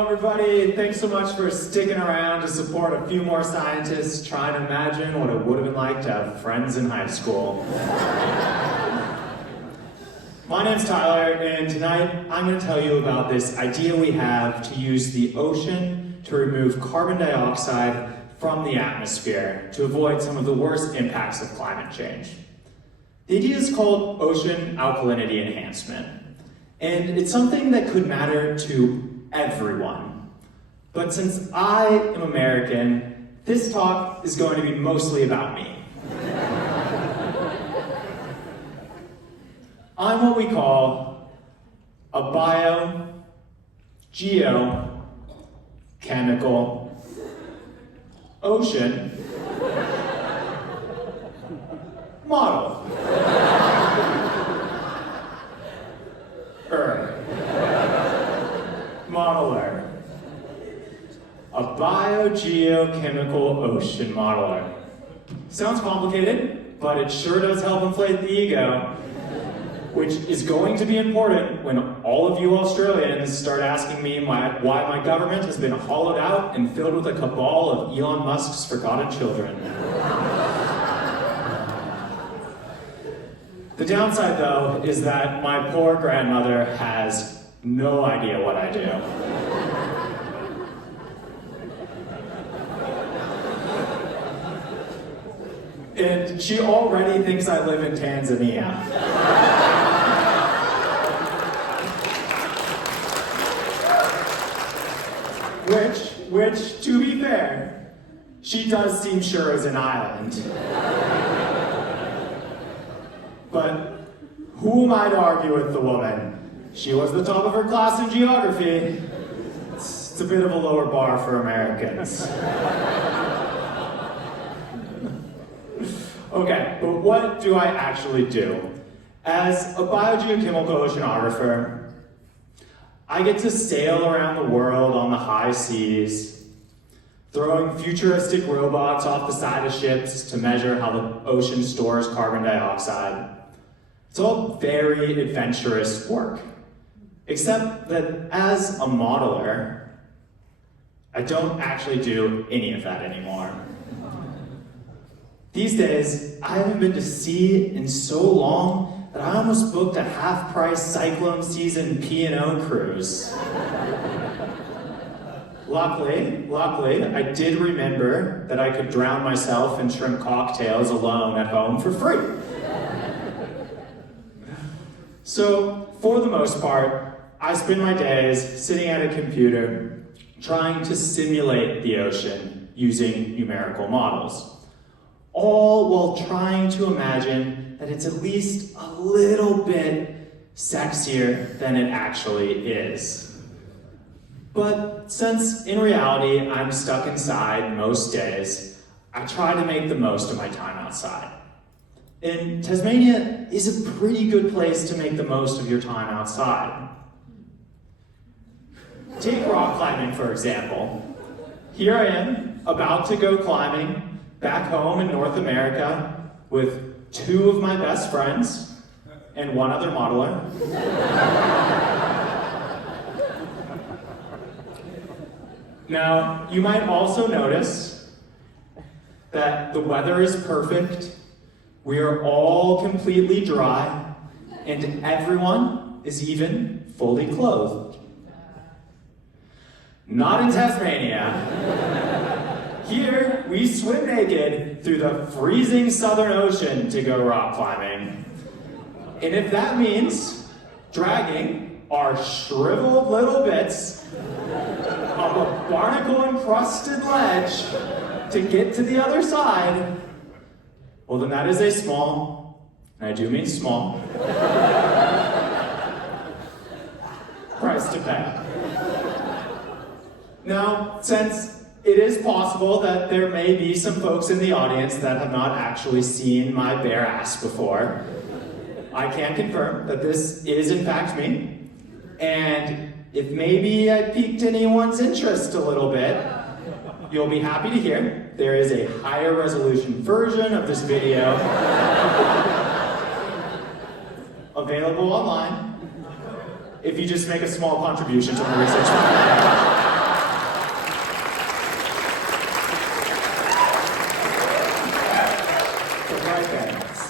Hello, everybody. Thanks so much for sticking around to support a few more scientists trying to imagine what it would have been like to have friends in high school. My name's Tyler, and tonight I'm going to tell you about this idea we have to use the ocean to remove carbon dioxide from the atmosphere to avoid some of the worst impacts of climate change. The idea is called ocean alkalinity enhancement, and it's something that could matter to everyone. But since I am American, this talk is going to be mostly about me. I'm what we call a geochemical ocean model. Modeler. A biogeochemical ocean modeler. Sounds complicated, but it sure does help inflate the ego, which is going to be important when all of you Australians start asking me why my government has been hollowed out and filled with a cabal of Elon Musk's forgotten children. The downside, though, is that my poor grandmother has no idea what I do. And she already thinks I live in Tanzania. Which, to be fair, she does seem sure is an island. But who am I to argue with the woman? She was the top of her class in geography. It's a bit of a lower bar for Americans. Okay, but what do I actually do? As a biogeochemical oceanographer, I get to sail around the world on the high seas, throwing futuristic robots off the side of ships to measure how the ocean stores carbon dioxide. It's all very adventurous work. Except that as a modeler, I don't actually do any of that anymore. These days, I haven't been to sea in so long that I almost booked a half-price cyclone season P&O cruise. Luckily, I did remember that I could drown myself in shrimp cocktails alone at home for free. So, for the most part, I spend my days sitting at a computer trying to simulate the ocean using numerical models, all while trying to imagine that it's at least a little bit sexier than it actually is. But since in reality I'm stuck inside most days, I try to make the most of my time outside. And Tasmania is a pretty good place to make the most of your time outside. Take rock climbing, for example. Here I am, about to go climbing back home in North America with two of my best friends and one other modeler. Now, you might also notice that the weather is perfect, we are all completely dry, and everyone is even fully clothed. Not in Tasmania. Here, we swim naked through the freezing Southern Ocean to go rock climbing. And if that means dragging our shriveled little bits of a barnacle-encrusted ledge to get to the other side, well, then that is a small, and I do mean small, price to pay. Now, since it is possible that there may be some folks in the audience that have not actually seen my bare ass before, I can confirm that this is in fact me. And if maybe I piqued anyone's interest a little bit, you'll be happy to hear there is a higher resolution version of this video available online. if you just make a small contribution to the research fund.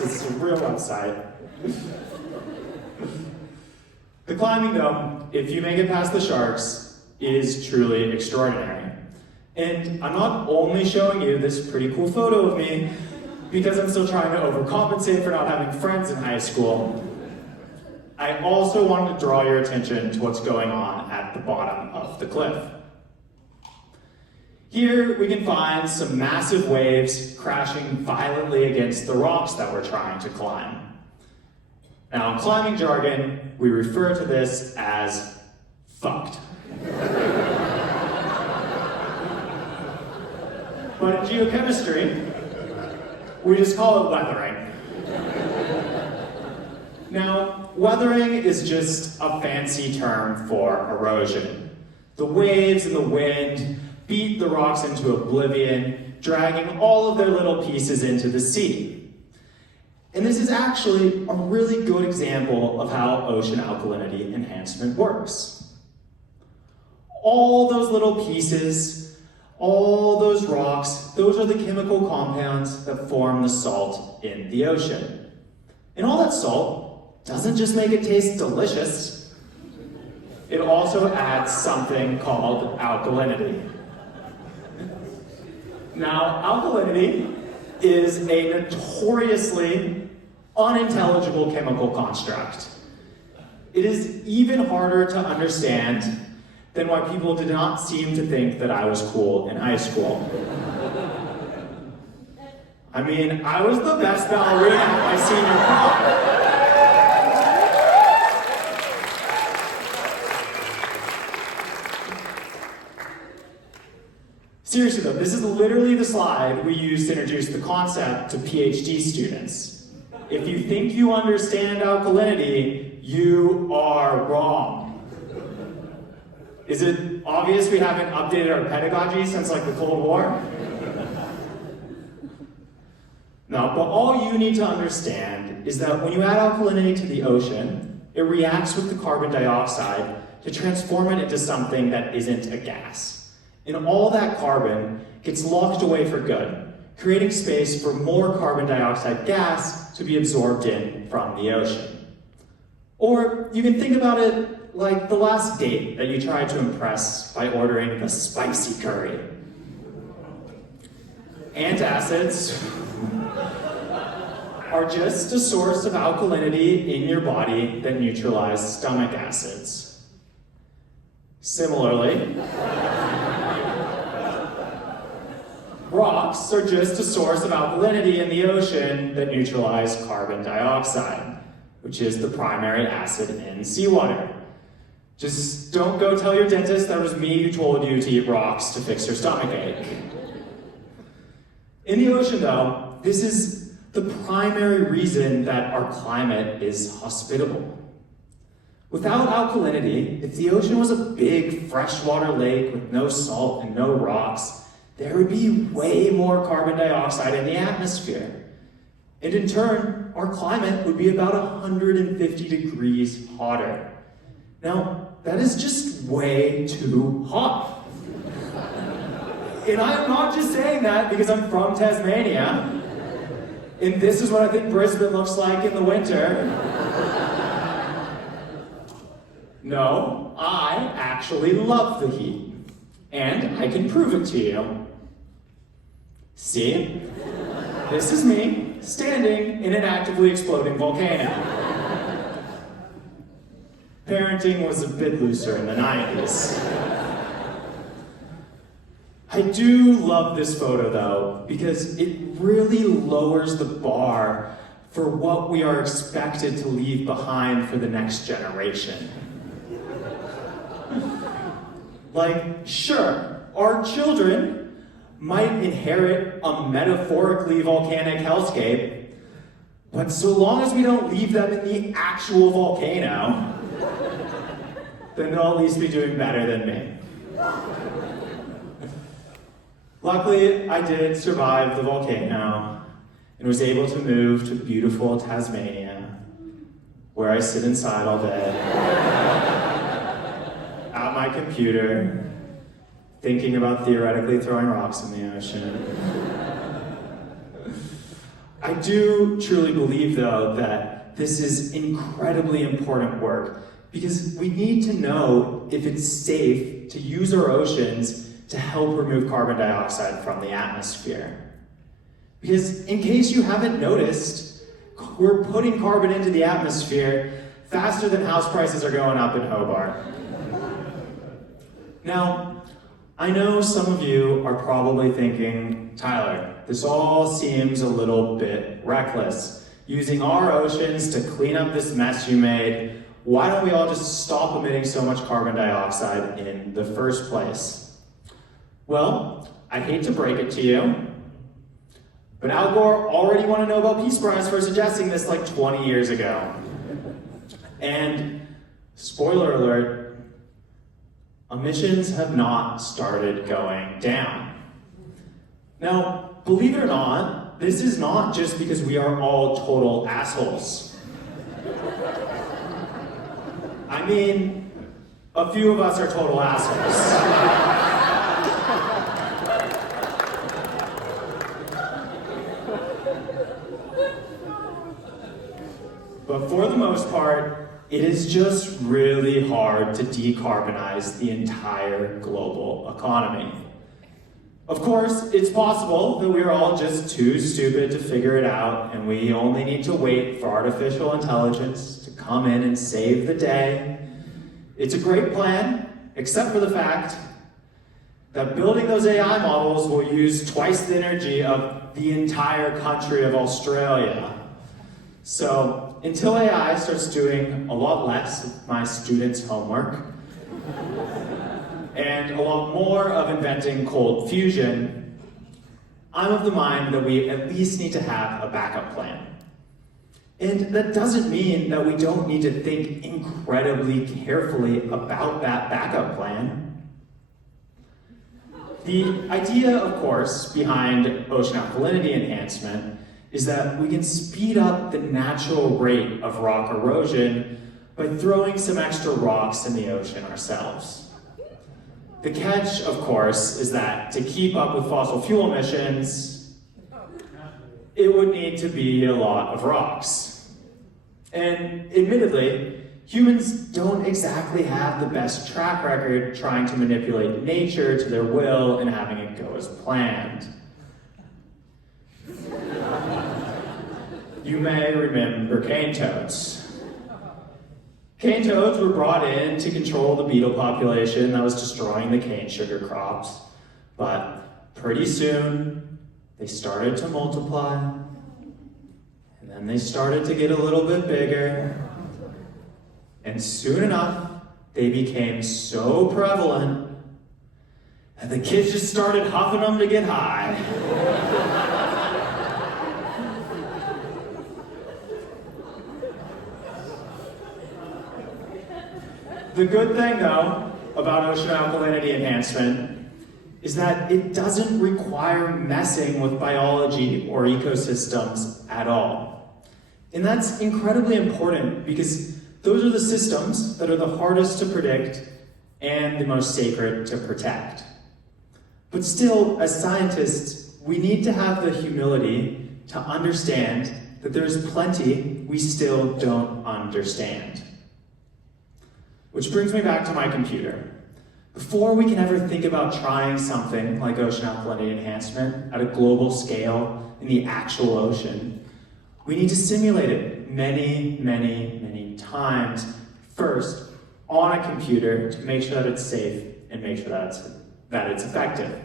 It's a real website. The climbing, though, if you make it past the sharks, is truly extraordinary. And I'm not only showing you this pretty cool photo of me because I'm still trying to overcompensate for not having friends in high school. I also wanted to draw your attention to what's going on at the bottom of the cliff. Here we can find some massive waves crashing violently against the rocks that we're trying to climb. Now in climbing jargon, we refer to this as fucked. But in geochemistry, we just call it weathering. Now, weathering is just a fancy term for erosion. The waves and the wind beat the rocks into oblivion, dragging all of their little pieces into the sea. And this is actually a really good example of how ocean alkalinity enhancement works. All those little pieces, all those rocks, those are the chemical compounds that form the salt in the ocean. And all that salt doesn't just make it taste delicious, it also adds something called alkalinity. Now, alkalinity is a notoriously unintelligible chemical construct. It is even harder to understand than why people did not seem to think that I was cool in high school. I mean, I was the best ballerina at my senior prom. Seriously though, this is literally the slide we use to introduce the concept to PhD students. If you think you understand alkalinity, you are wrong. Is it obvious we haven't updated our pedagogy since like the Cold War? No, but all you need to understand is that when you add alkalinity to the ocean, it reacts with the carbon dioxide to transform it into something that isn't a gas. And all that carbon gets locked away for good, creating space for more carbon dioxide gas to be absorbed in from the ocean. Or you can think about it like the last date that you tried to impress by ordering the spicy curry. Antacids are just a source of alkalinity in your body that neutralize stomach acids. Similarly, rocks are just a source of alkalinity in the ocean that neutralize carbon dioxide, which is the primary acid in seawater. Just don't go tell your dentist that it was me who told you to eat rocks to fix your stomachache. In the ocean, though, this is the primary reason that our climate is hospitable. Without alkalinity, if the ocean was a big freshwater lake with no salt and no rocks, there would be way more carbon dioxide in the atmosphere. And in turn, our climate would be about 150 degrees hotter. Now, that is just way too hot. And I am not just saying that because I'm from Tasmania, and this is what I think Brisbane looks like in the winter. No, I actually love the heat, and I can prove it to you. See? This is me standing in an actively exploding volcano. Parenting was a bit looser in the 90s. I do love this photo though, because it really lowers the bar for what we are expected to leave behind for the next generation. Like, sure, our children might inherit a metaphorically volcanic hellscape, but so long as we don't leave them in the actual volcano, then they'll at least be doing better than me. Luckily, I did survive the volcano and was able to move to beautiful Tasmania, where I sit inside all day, at my computer, thinking about theoretically throwing rocks in the ocean. I do truly believe, though, that this is incredibly important work because we need to know if it's safe to use our oceans to help remove carbon dioxide from the atmosphere. Because in case you haven't noticed, we're putting carbon into the atmosphere faster than house prices are going up in Hobart. Now, I know some of you are probably thinking, Tyler, this all seems a little bit reckless. Using our oceans to clean up this mess you made, why don't we all just stop emitting so much carbon dioxide in the first place? Well, I hate to break it to you, but Al Gore already won a Nobel Peace Prize for suggesting this like 20 years ago. And, spoiler alert, emissions have not started going down. Now, believe it or not, this is not just because we are all total assholes. I mean, a few of us are total assholes. But for the most part, it is just really hard to decarbonize the entire global economy. Of course, it's possible that we're all just too stupid to figure it out, and we only need to wait for artificial intelligence to come in and save the day. It's a great plan, except for the fact that building those AI models will use twice the energy of the entire country of Australia. So, until AI starts doing a lot less of my students' homework, and a lot more of inventing cold fusion, I'm of the mind that we at least need to have a backup plan. And that doesn't mean that we don't need to think incredibly carefully about that backup plan. The idea, of course, behind ocean alkalinity enhancement is that we can speed up the natural rate of rock erosion by throwing some extra rocks in the ocean ourselves. The catch, of course, is that to keep up with fossil fuel emissions, it would need to be a lot of rocks. And admittedly, humans don't exactly have the best track record trying to manipulate nature to their will and having it go as planned. You may remember cane toads. Cane toads were brought in to control the beetle population that was destroying the cane sugar crops, but pretty soon they started to multiply, and then they started to get a little bit bigger, and soon enough they became so prevalent that the kids just started huffing them to get high. The good thing, though, about ocean alkalinity enhancement is that it doesn't require messing with biology or ecosystems at all. And that's incredibly important because those are the systems that are the hardest to predict and the most sacred to protect. But still, as scientists, we need to have the humility to understand that there's plenty we still don't understand. Which brings me back to my computer. Before we can ever think about trying something like ocean alkalinity enhancement at a global scale in the actual ocean, we need to simulate it many, many, many times first on a computer to make sure that it's safe and make sure that it's effective.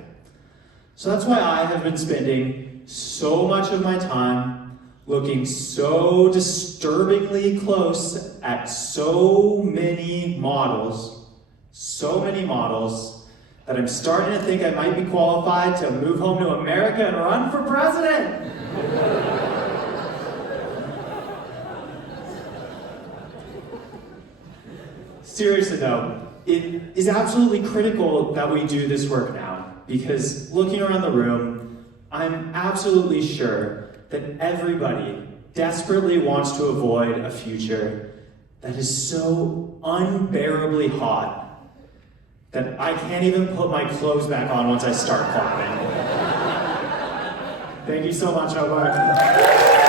So that's why I have been spending so much of my time looking so disturbingly close at so many models, that I'm starting to think I might be qualified to move home to America and run for president. Seriously though, it is absolutely critical that we do this work now, because looking around the room, I'm absolutely sure that everybody desperately wants to avoid a future that is so unbearably hot that I can't even put my clothes back on once I start clapping. Thank you so much, Hobart.